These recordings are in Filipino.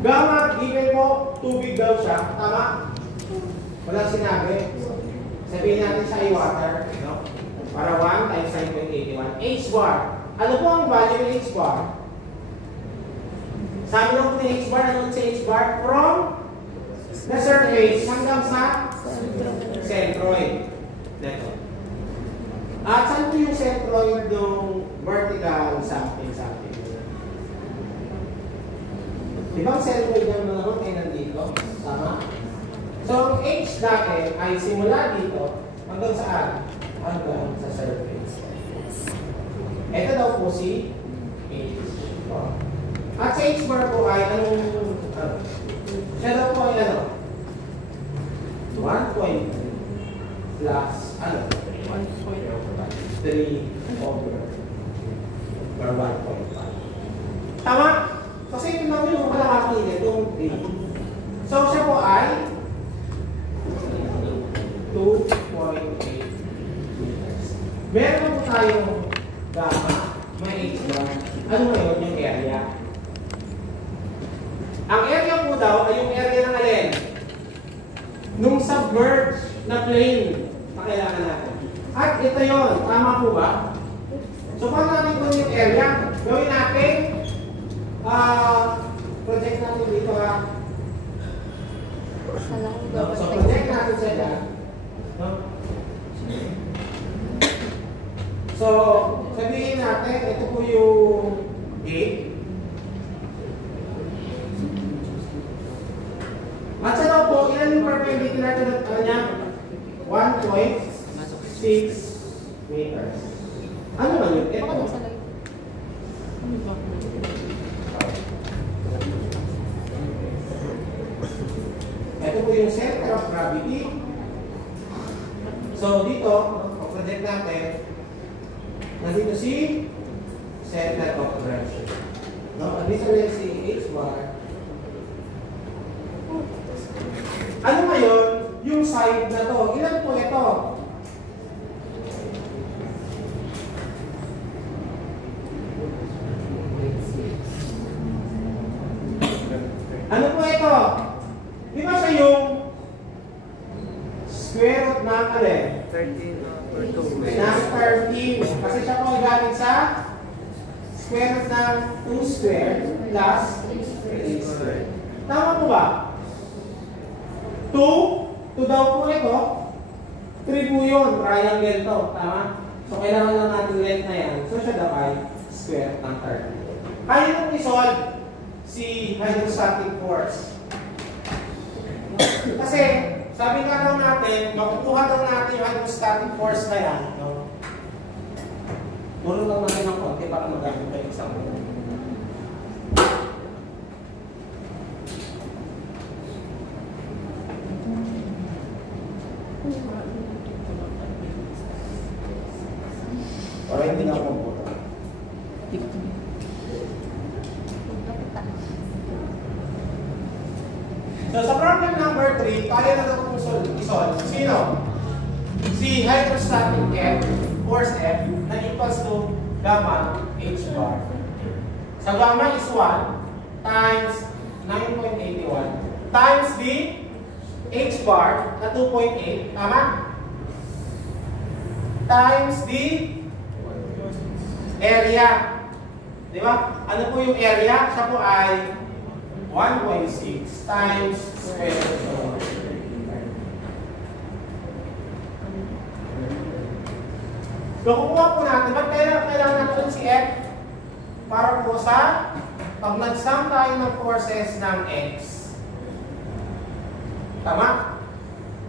Gamma, given mo, tubig daw siya. Tama? Walang sinabi. Sabihin natin siya ay water. No? Para 1 times 9.81. H bar. Ano po ang value ng H bar? Sabi lang po ng H bar, ano sa H bar? From the surface hanggang sa centroid. Neto. At saan po yung centroid ng vertical something? Di ba ang centroid ng mga naman ay nandito? Tama? So, ang H natin ay simula dito hanggang saan? Hanggang sa surface. Ito daw po si H. At sa H bar po ay anong siya daw po ay ano? 1 point plus ano? 3 over 1.5. Tama? Kasi ito na yung malaki itong 3. So siya po ay 2.8 meters. Meron po tayong gamma, may H bar. Ano ngayon yung area? Ang area po daw ay yung area ng alin? Nung submerged na plane na kailangan natin. At ito yun. Tama po ba? So, paano natin kung yung area? Gawin natin. Project natin dito ha. So, project natin siya dyan. No? So, sabihin natin, ito po yung gate. At sa daw po, ilan yung perpendicular to the niya? 1.6 meters. Ano man yun? Ito. Ito po yung center of gravity. So dito, ang project natin, nandito si center of gravity. No? Nandito rin si H bar. Ano ngayon? Yung side na to. Ilan po ito? Ano po ito? Di ba siya yung square root ng alin? 13 over 2. Ng 13. Kasi siya po ay galing sa square root ng 2 square plus 3 square. Tama po ba? 2 daw po ito. 3 po yun. Triangle to. Tama? So, kailangan lang natin length na yan. So, siya daw ay square ng 30. Kaya nung isolve si hydrostatic force. Kasi, sabi nga daw natin, makukuha daw natin yung hydrostatic force na yan. No? Puro lang natin ng konti para magamit tayo isang mo. Para hindi na ako magputo. So sa problem number 3, kaya na daw kung isolve. Sino? Si hydrostatic F, force F, na equals to gamma H bar. Sa gamma is 1 times 9.81 times the H bar na 2.8, tama? Times the area. Di ba? Ano po yung area? Siya po ay 1.6 times square root. So, kukuha po natin. Ba't kailangan natin si F? Para po sa pag nag-sum tayo ng forces ng X. Tama?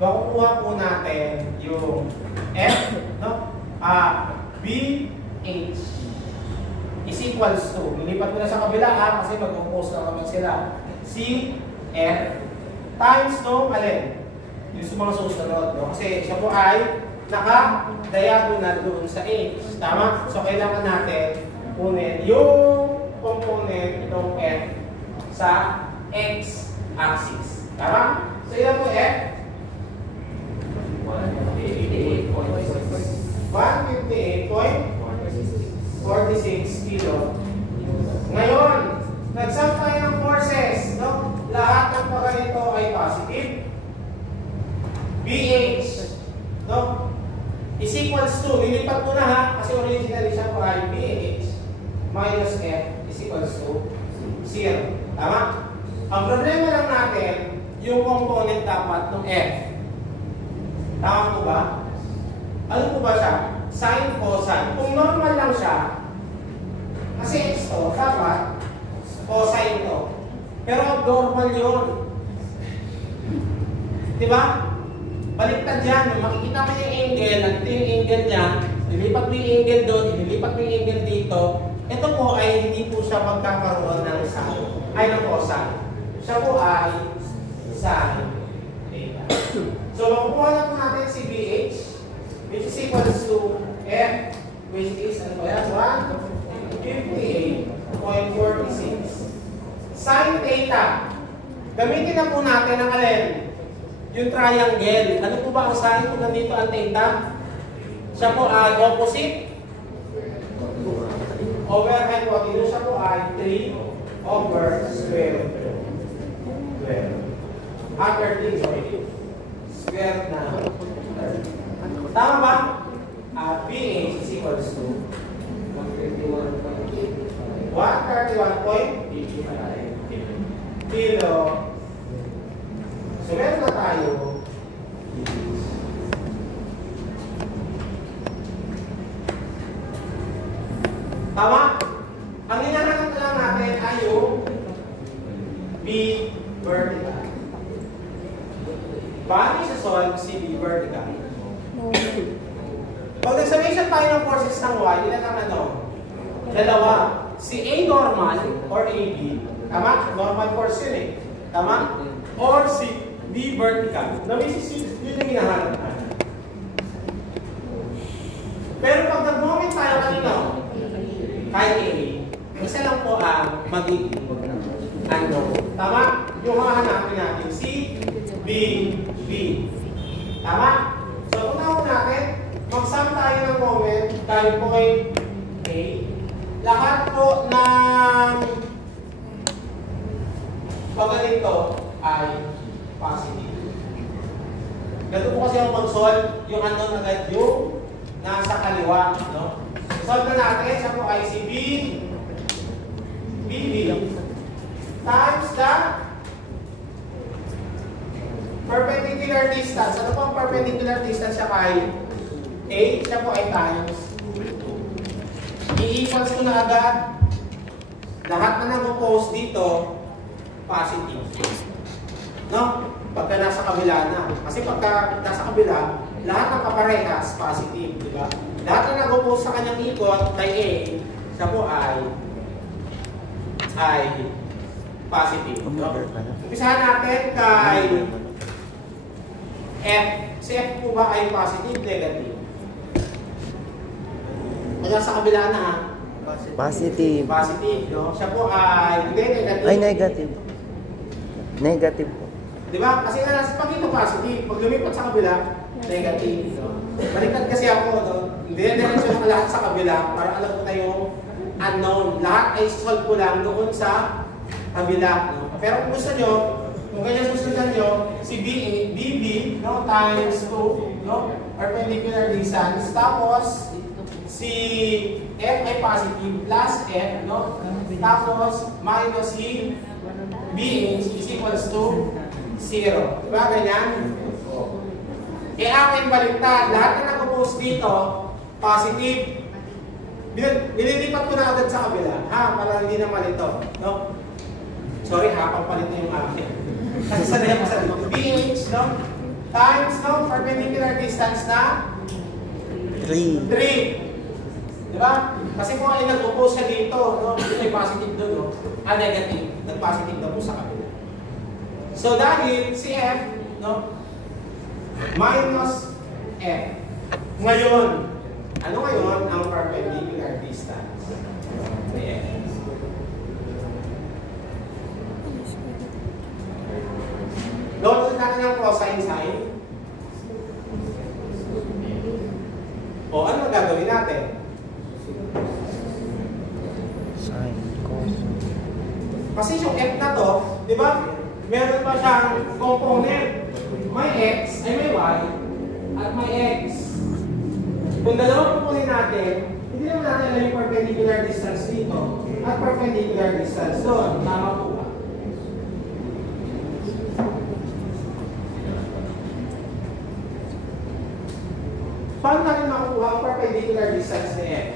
Kukuha po natin yung F, no? BH is equals to, lilipat ko na sa kabila kasi mag-compose na naman sila. CF times no, alin? Yung mga susunod, no? Kasi siya po ay naka-diagonal doon sa H. Tama? So, kailangan natin kunin yung component itong F sa X-axis. Tama? So, ilan po F? 158.46 kilo. Ngayon, nag-sum tayo ng forces, no? ay positive. BH, no? Is equals to, lilipat ko na ha, kasi originally siya po ay BH minus F is equals to 0. Tama? Ang problema lang natin, yung component dapat ng F. Tama po ba? Ano po ba siya? Sine, cosine. Kung normal lang siya, kasi x to, dapat cosine to. Pero abnormal yun. Diba? Baliktad yan. Makikita mo yung angle, nandito yung angle niya, nilipat mo yung angle doon, nilipat mo yung angle dito. Ito po ay hindi po siya magkakaroon ng sine, ay ng cosine. Siya po ay sine theta. So, makukuha na po natin si BH, which is equals to F, which is, ano po yan? 58.46. Sine theta. Gamitin na po natin ang alin? Yung triangle. Ano po ba ang sine kung nandito ang theta? Siya po ay opposite over hypotenuse. Siya po ay 3 over square. After 3, sorry. Square na. Tama ba? BH is equals to 131.55 kilo. So, meron na tayo. Tama? Ang hinahanap lang natin ay yung B vertical. Paano isa-solve si B vertical? Pag nag-summation tayo ng forces ng Y, ilan ang ano? Dalawa. Si A normal or AB. Tama? Normal force yun eh. Tama? Or si B vertical. Namisis yun yung hinahanap natin. Pero pag nag-moment tayo kanino? Kay A, isa lang po ang magiging ano. Tama? Yung hahanapin natin si B, B. Tama? So, kung natin, mag-sum tayo ng moment, tayo po kay A. Lahat po ng pagganito ay positive. Ganito po kasi ako mag-solve yung unknown agad yung nasa kaliwa. No? Solve na natin, siya po ay si B, BB times the perpendicular distance. Ano po ang perpendicular distance siya kay A? Siya po ay times. I-equals ko na agad. Lahat na nag-oppose dito, positive. No? Pagka nasa kabila na. Kasi pagka nasa kabila, lahat ng kaparehas, positive. Diba? Lahat na nag-oppose sa kanyang ikot kay A, siya po ay positive. No? Umpisahan natin kay F. Si F po ba ay positive, negative? Kaya sa kabila na Positive. Positive, no? Siya po ay hindi, negative. Ay, negative. Negative po. Diba? Kasi pag ito positive, pag lumipat sa kabila, negative. No? Baliktad kasi ako, no? Hindi na diretsyo ng lahat sa kabila para alam ko na yung unknown. Lahat ay solve ko lang doon sa kabila. No? Pero kung gusto nyo, kung ganyan gusto nyo, si BB, no? Times 2, no? Perpendicular distance. Tapos, si F ay positive plus F, no? Tapos, minus si BH is equals to 0. Diba ganyan? E akin baliktad. Lahat na nag-oppose dito, positive. Nililipat ko na agad sa kabila. Ha? Para hindi na malito. No? Sorry ha, pampalit na yung akin. Kasi sanay ako sa dito. BH, no? Times, no? Perpendicular distance na 3. Diba? Kasi kung ay nag-oppose siya dito, no? Ito ay positive doon, no? Negative. Nag-positive na po sa kabila. So dahil si F, no? Minus F. Ngayon, ano ngayon ang perpendicular distance? Ayan. Note natin ang cosine sign. O ano gagawin natin? Sine, cos. Kasi yung F na to, di ba? meron pa siyang component. May x, ay may y, at may x. Kung dalawang kukunin natin, hindi naman natin alam yung perpendicular distance dito at perpendicular distance doon. Tama po ba? Paano natin makukuha ang perpendicular distance ni F?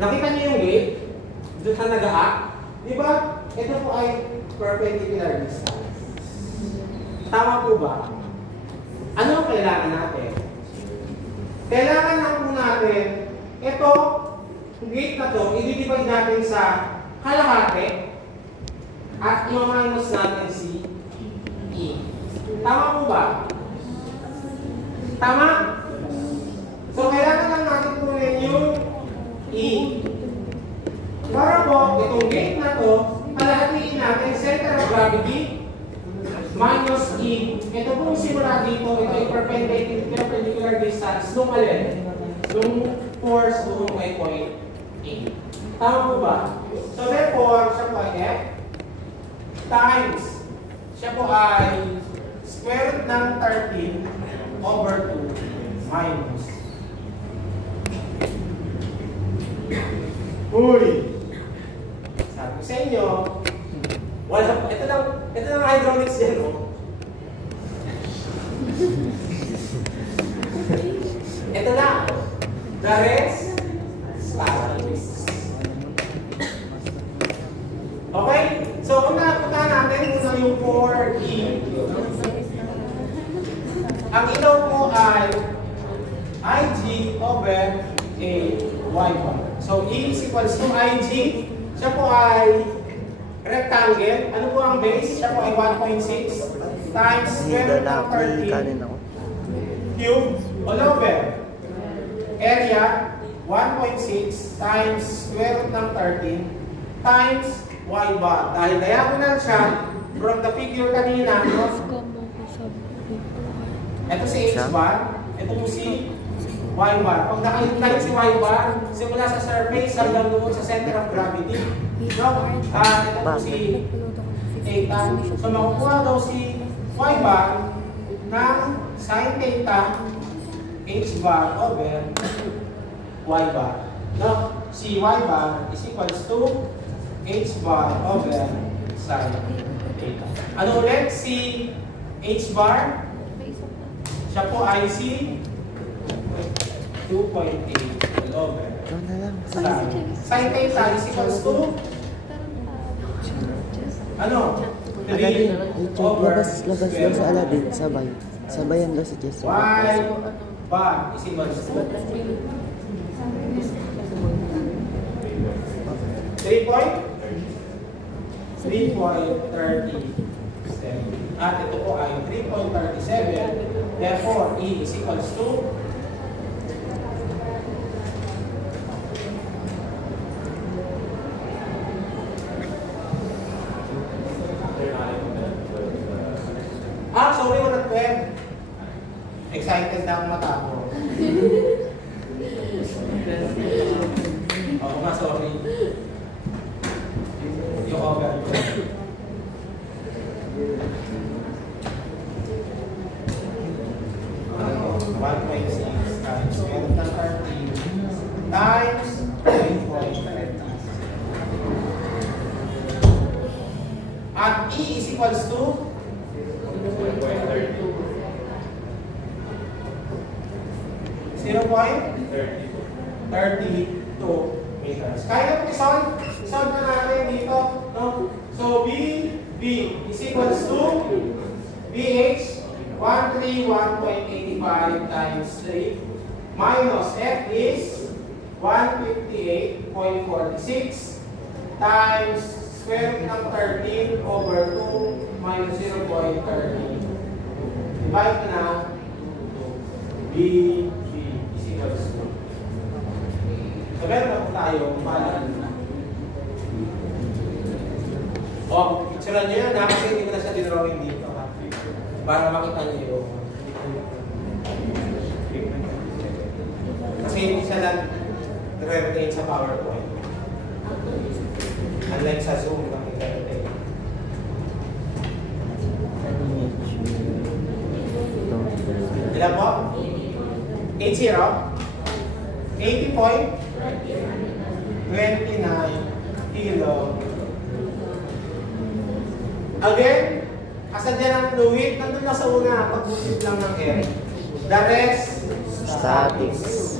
Nakita niyo yung gate? Doon sa nag-a? Di ba? Ito po ay perpendicular distance. Tama po ba? Ano ang kailangan natin? Kailangan lang po natin, ito, gate na to, i-divide natin sa kalahati at i-minus natin si E. Tama po ba? Tama? So, kailangan lang natin kunin yung E. Para po, itong gate na to, kalahatiin natin center of gravity minus E. Ito pong simula dito, ito ay perpendicular distance nung alin? Nung force nung may point A. Tama po ba? So therefore, siya po ay F times, siya po ay square root ng 13 over 2 minus. Uy! Sabi ko sa inyo, wala, ito lang hydraulics dyan, oh. Ito lang. The rest, statics. Okay? So, kung napuntahan natin muna yung 4E. Ang ilaw po ay IG over a Y1. So, E is equals to IG. Siya po ay rectangle. Ano po ang base? Siya po ay 1.6 times square root ng 13 cube all over. Area 1.6 times square root ng 13 times y bar. Dahil diagonal siya from the figure kanina. Ito si h bar. Ito po si y bar. Pag nakahit si y bar, simula sa surface hanggang doon sa center of gravity. No? Ito po si theta. So makukuha daw si y bar ng sin theta h bar over y bar. No? Si y bar is equals to h bar over sin theta. Ano ulit? Si h bar, siya po ay si 2.8 all over sin theta is equals to ano? 3 over labas daw sa Aladdin, sabay. Sabayan daw si Jess. y bar is equals to 3.37. At ito po ay 3.37. Therefore, E is equals to sorry, ulit 12. Excited na akong matapos. Oo nga, sorry. Yung over. Ano? 1.6 times meron ng 13 times 3.30. At E is equals to 0.32 meters. Kaya po isolve na natin dito. No? So, B is equals to BH 131.85 times 3 minus F is 158.46 times square root ng 13 over 2 minus 0.30. Divide na B is equals to. So, meron na po tayo paano na. O, picturean nyo yan ha, kasi hindi ko na siya dinrawing dito ha. Para makita nyo yung kasi hindi siya lang re-retain sa PowerPoint. Unlike sa Zoom, makita-retain. Ilan po? 80? 80.29 kilo. Again, asan dyan ang fluid? Nandun lang sa una, pag-usip lang ng air. The rest, statics.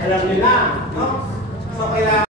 Alam nyo na, no? So, kailangan